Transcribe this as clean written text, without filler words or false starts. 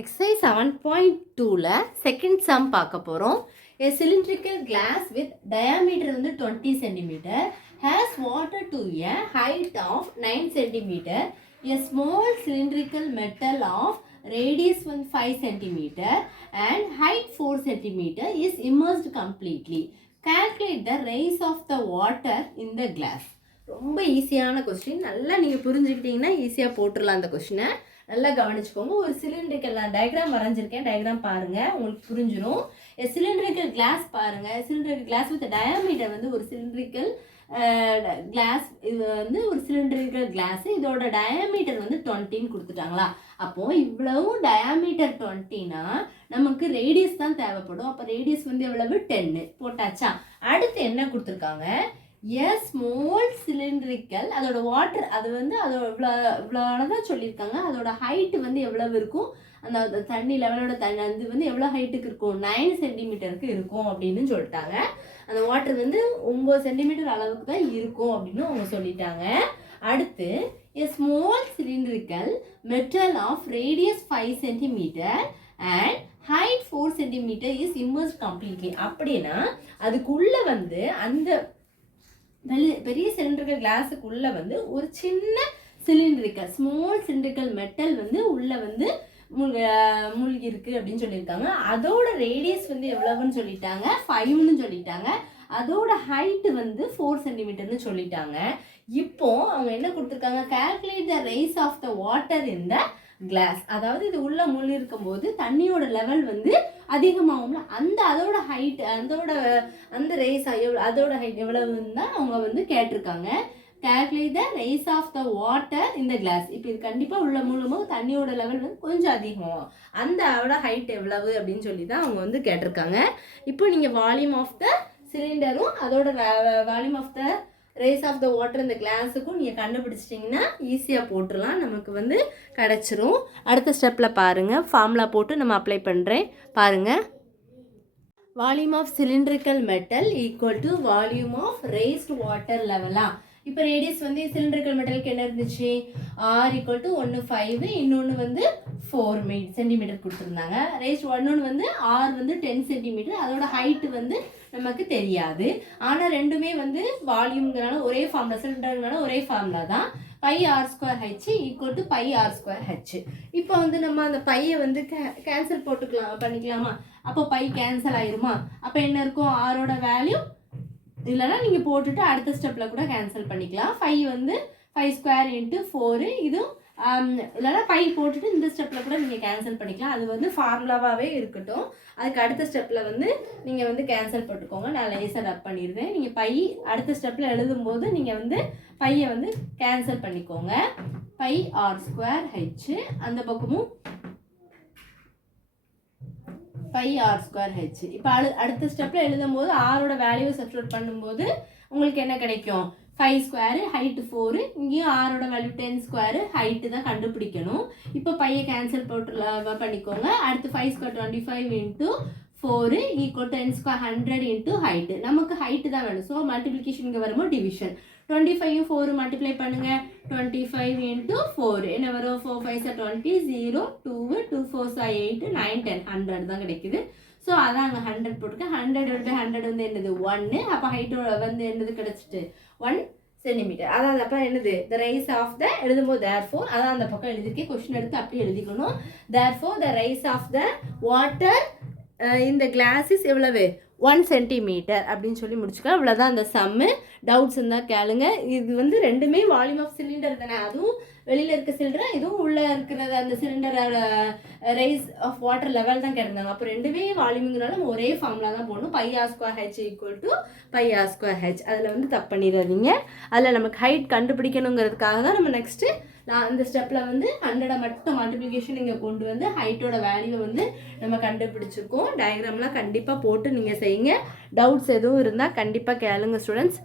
Exercise 7.2ல second sum பார்க்க போகிறோம். A cylindrical glass with diameter வந்து 20 cm has water to a height of 9 cm. A small cylindrical metal of radius 5 cm and height 4 cm is immersed completely. Calculate the rise of the water in the glass. ரொம்ப ஈஸியான question. நல்லா நீங்கள் புரிஞ்சுக்கிட்டீங்கன்னா ஈஸியாக போட்டுடலாம் அந்த கொஸ்டினை. நல்லா கவனிச்சுக்கோங்க. ஒரு சிலிண்ட்ரிக்கல் நான் டயக்ராம் வரைஞ்சிருக்கேன், டயக்ராம் பாருங்கள், உங்களுக்கு புரிஞ்சிடும். சிலிண்ட்ரிக்கல் கிளாஸ் பாருங்கள். சிலிண்ட்ரிக்கல் கிளாஸ் வித் டயாமீட்டர் வந்து ஒரு சிலிண்ட்ரிக்கல் கிளாஸ், இது வந்து ஒரு சிலிண்ட்ரிக்கல் கிளாஸ், இதோட டயாமீட்டர் வந்து 20ன்னு கொடுத்துட்டாங்களா. அப்போது இவ்வளவு டயாமீட்டர் 20னா நமக்கு ரேடியஸ் தான் தேவைப்படும். அப்போ ரேடியஸ் வந்து எவ்வளவு 10 போட்டாச்சா. அடுத்து என்ன கொடுத்துருக்காங்க, ஸ்மால் சிலிண்ட்ரிக்கல், அதோட வாட்டர் அது வந்து அதோட இவ்வளோதான் சொல்லியிருக்காங்க. அதோட ஹைட்டு வந்து எவ்வளவு இருக்கும், அந்த தண்ணி லெவலோட அது வந்து எவ்வளோ ஹைட்டுக்கு இருக்கும், 9 சென்டிமீட்டருக்கு இருக்கும் அப்படின்னு சொல்லிட்டாங்க. அந்த வாட்டர் வந்து 9 சென்டிமீட்டர் அளவுக்கு தான் இருக்கும் அப்படின்னு அவங்க சொல்லிட்டாங்க. அடுத்து small cylindrical metal of radius 5 centimetre and height 4 centimetre is immersed completely. அப்படின்னா அதுக்குள்ள வந்து அந்த பெரிய சிலிண்டர்கள் கிளாஸுக்குள்ள வந்து ஒரு சின்ன சிலிண்டரிக்கல் ஸ்மால் சிலிண்டரிக்கல் மெட்டல் வந்து உள்ள வந்து மூழ்கி இருக்கு அப்படின்னு சொல்லியிருக்காங்க. அதோட ரேடியஸ் வந்து எவ்வளவுன்னு சொல்லிட்டாங்க, 5ன்னு சொல்லிட்டாங்க. அதோட ஹைட்டு வந்து 4 சென்டிமீட்டர்னு சொல்லிட்டாங்க. இப்போ அவங்க என்ன கொடுத்துருக்காங்க, calculate the rise of the water in the glass. அதாவது இது உள்ள மூழ்கி இருக்கும் போது தண்ணியோட லெவல் வந்து அதிகமாகும்ல, அதோட ஹைட் அந்த ரேஸ் அதோட ஹைட் எவ்வளவுன்னு தான் அவங்க வந்து கேட்டிருக்காங்க. Calculate the rise of the water இந்த கிளாஸ். இப்போ இது கண்டிப்பாக உள்ள மூலமாக தண்ணியோட லெவல் வந்து கொஞ்சம் அதிகமாகும். அதோட ஹைட் எவ்வளவு அப்படின்னு சொல்லி தான் அவங்க வந்து கேட்டிருக்காங்க. இப்போ நீங்கள் வால்யூம் ஆஃப் த சிலிண்டரும் அதோட volume of the rise of the water இந்த கிளாஸுக்கும் நீங்கள் கண்டுபிடிச்சிட்டிங்கன்னா ஈஸியாக போட்டுடலாம், நமக்கு வந்து கிடச்சிரும். அடுத்த ஸ்டெப்பில் பாருங்கள், ஃபார்முலா போட்டு நம்ம அப்ளை பண்ணுறேன் பாருங்கள். Volume of cylindrical metal equal to volume of raised water லெவலா. இப்போ ரேடியஸ் வந்து சிலிண்ட்ரிக்கல் மெட்டலுக்கு என்ன இருந்துச்சு, ஆர் ஈக்குவல் டு 1 5, இன்னொன்று வந்து 4 சென்டிமீட்டர் கொடுத்துருந்தாங்க. ரேஸ்ட் இன்னொன்று வந்து ஆர் வந்து 10 சென்டிமீட்டர், அதோட ஹைட்டு வந்து நமக்கு தெரியாது. ஆனால் ரெண்டுமே வந்து வால்யூம்ங்கிறனால ஒரே ஃபார்முலா, சிலிண்டர்னால ஒரே ஃபார்முலா தான். Pi r square h equal to pi r square h. இப்போ வந்து நம்ம அந்த பையை வந்து கேன்சல் பண்ணிக்கலாமா. அப்போ பை கேன்சல் ஆயிருமா. அப்போ என்ன இருக்கும், ஆரோட வேல்யூ இல்லைன்னா நீங்கள் போட்டுட்டு அடுத்த ஸ்டெப்பில் கூட கேன்சல் பண்ணிக்கலாம். 5 வந்து 5 ஸ்கொயர் இன்ட்டு 4, இதுவும் இல்லைனா பை போட்டுட்டு இந்த ஸ்டெப்பில் கூட நீங்கள் கேன்சல் பண்ணிக்கலாம். அது வந்து ஃபார்முலாவாகவே இருக்கட்டும். அதுக்கு அடுத்த ஸ்டெப்பில் வந்து நீங்கள் வந்து கேன்சல் போட்டுக்கோங்க. நான் லேசர் ரப் பண்ணிடுறேன். நீங்கள் பை அடுத்த ஸ்டெப்பில் எழுதும்போது நீங்கள் வந்து பையை வந்து கேன்சல் பண்ணிக்கோங்க. பை ஆர் ஸ்கொயர் ஹெச், அந்த பக்கமும் பை ஆர் ஸ்கொயர் ஹெச். இப்போ அடுத்த ஸ்டெப்பில் எழுதும் போது ஆரோட வேல்யூ சப்ஸ்டிட்யூட் பண்ணும்போது உங்களுக்கு என்ன கிடைக்கும், 5 ஸ்கொயரு ஹைட்டு 4, இங்கேயும் ஆரோட வேல்யூ 10 ஸ்கொயரு ஹைட்டு தான் கண்டுபிடிக்கணும். இப்போ பையை கேன்சல் போட்டு பண்ணிக்கோங்க. அடுத்து 5 square 25 into 4 equal 10 square 100 into height. நமக்கு ஹைட்டு தான் வேணும். ஸோ மல்டிப்ளிகேஷன் இங்கே வரும்போது டிவிஷன். 25 4 மல்டிப்ளை பண்ணுங்க. 25 இன்ட்டு 4 என்ன வரும், 4 5 20, 0 2 2 4 8 9 10 100 தான் கிடைக்குது. ஸோ அதான் அங்கே 100 போட்டுருக்கேன். 100 வந்து என்னது 1. அப்போ ஹைட்டோட வந்து என்னது கிடச்சிட்டு 1 சென்டிமீட்டர். அதாவது அப்போ என்னது, த ரைஸ் ஆஃப் த எழுதும்போது தேர்ஃபோர், அதான் அந்த பக்கம் எழுதிருக்கேன். கொஸ்டின் எடுத்து அப்படி எழுதிக்கணும். Therefore the rise of the water இந்த கிளாஸஸ் எவ்வளவு 1 சென்டிமீட்டர் அப்படின்னு சொல்லி முடிச்சுக்கலாம். இவ்வளோதான் அந்த சம்மு. டவுட்ஸ் இருந்தால் கேளுங்க. இது வந்து ரெண்டுமே வால்யூம் ஆஃப் சிலிண்டர் தானே, அதுவும் வெளியில் இருக்க சிலிண்டர், இதுவும் உள்ளே இருக்கிறது அந்த சிலிண்டரோட ரைஸ் ஆஃப் வாட்டர் லெவல் தான் கேட்டிருந்தாங்க. அப்போ ரெண்டுமே வால்யூமுங்கிறனால நம்ம ஒரே ஃபார்முலா தான் போடணும். Pi r square h equal to pi r square h. அதில் வந்து தப்பு பண்ணிடாதீங்க. அதில் நமக்கு ஹைட் கண்டுபிடிக்கணுங்கிறதுக்காக தான் நம்ம நெக்ஸ்ட்டு அந்த ஸ்டெப்பில் வந்து 100 மட்டும் மல்டிப்ளிகேஷன் இங்கே கொண்டு வந்து ஹைட்டோட வேல்யூவை வந்து நம்ம கண்டுபிடிச்சிருக்கோம். டயக்ராம்லாம் கண்டிப்பாக போட்டு நீங்கள் செய்யுங்க. டவுட்ஸ் எதுவும் இருந்தால் கண்டிப்பாக கேளுங்க ஸ்டூடெண்ட்ஸ்.